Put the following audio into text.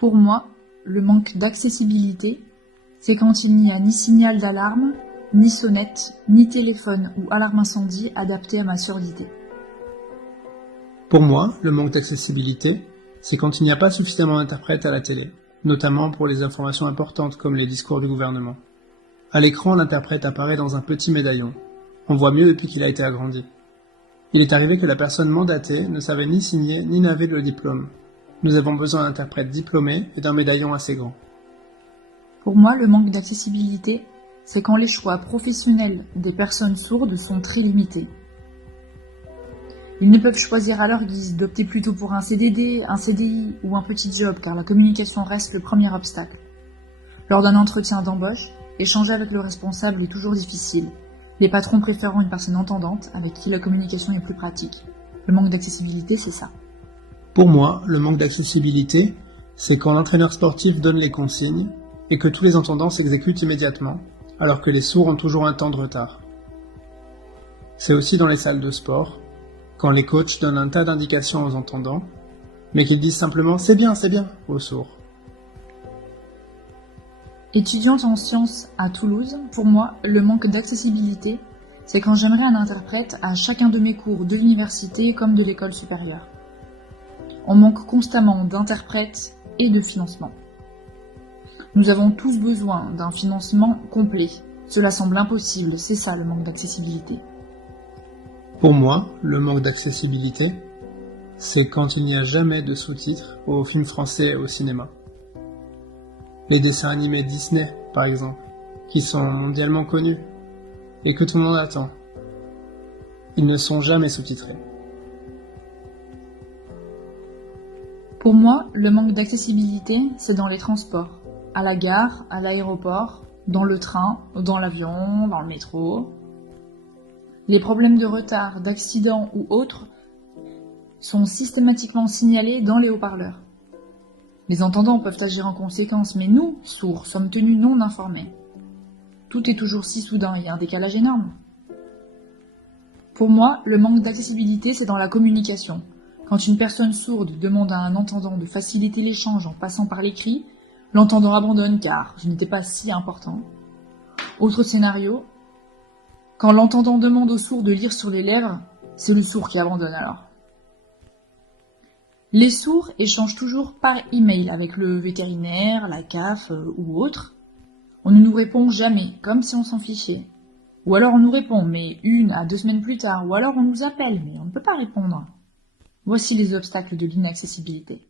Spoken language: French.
Pour moi, le manque d'accessibilité, c'est quand il n'y a ni signal d'alarme, ni sonnette, ni téléphone ou alarme incendie adapté à ma surdité. Pour moi, le manque d'accessibilité, c'est quand il n'y a pas suffisamment d'interprètes à la télé, notamment pour les informations importantes comme les discours du gouvernement. À l'écran, l'interprète apparaît dans un petit médaillon. On voit mieux depuis qu'il a été agrandi. Il est arrivé que la personne mandatée ne savait ni signer ni n'avait le diplôme. Nous avons besoin d'interprètes diplômés et d'un médaillon assez grand. Pour moi, le manque d'accessibilité, c'est quand les choix professionnels des personnes sourdes sont très limités. Ils ne peuvent choisir à leur guise d'opter plutôt pour un CDD, un CDI ou un petit job car la communication reste le premier obstacle. Lors d'un entretien d'embauche, échanger avec le responsable est toujours difficile, les patrons préférant une personne entendante avec qui la communication est plus pratique. Le manque d'accessibilité, c'est ça. Pour moi, le manque d'accessibilité, c'est quand l'entraîneur sportif donne les consignes et que tous les entendants s'exécutent immédiatement, alors que les sourds ont toujours un temps de retard. C'est aussi dans les salles de sport, quand les coachs donnent un tas d'indications aux entendants, mais qu'ils disent simplement « c'est bien » aux sourds. Étudiante en sciences à Toulouse, pour moi, le manque d'accessibilité, c'est quand j'aimerais un interprète à chacun de mes cours de l'université comme de l'école supérieure. On manque constamment d'interprètes et de financement. Nous avons tous besoin d'un financement complet. Cela semble impossible, c'est ça le manque d'accessibilité. Pour moi, le manque d'accessibilité, c'est quand il n'y a jamais de sous-titres aux films français et au cinéma. Les dessins animés Disney, par exemple, qui sont mondialement connus et que tout le monde attend. Ils ne sont jamais sous-titrés. Pour moi, le manque d'accessibilité, c'est dans les transports. À la gare, à l'aéroport, dans le train, dans l'avion, dans le métro. Les problèmes de retard, d'accident ou autres sont systématiquement signalés dans les haut-parleurs. Les entendants peuvent agir en conséquence, mais nous, sourds, sommes tenus non informés. Tout est toujours si soudain, il y a un décalage énorme. Pour moi, le manque d'accessibilité, c'est dans la communication. Quand une personne sourde demande à un entendant de faciliter l'échange en passant par l'écrit, l'entendant abandonne car je n'étais pas si important. Autre scénario, quand l'entendant demande au sourd de lire sur les lèvres, c'est le sourd qui abandonne alors. Les sourds échangent toujours par email avec le vétérinaire, la CAF ou autre. On ne nous répond jamais, comme si on s'en fichait. Ou alors on nous répond, mais 1 à 2 semaines plus tard, ou alors on nous appelle, mais on ne peut pas répondre. Voici les obstacles de l'inaccessibilité.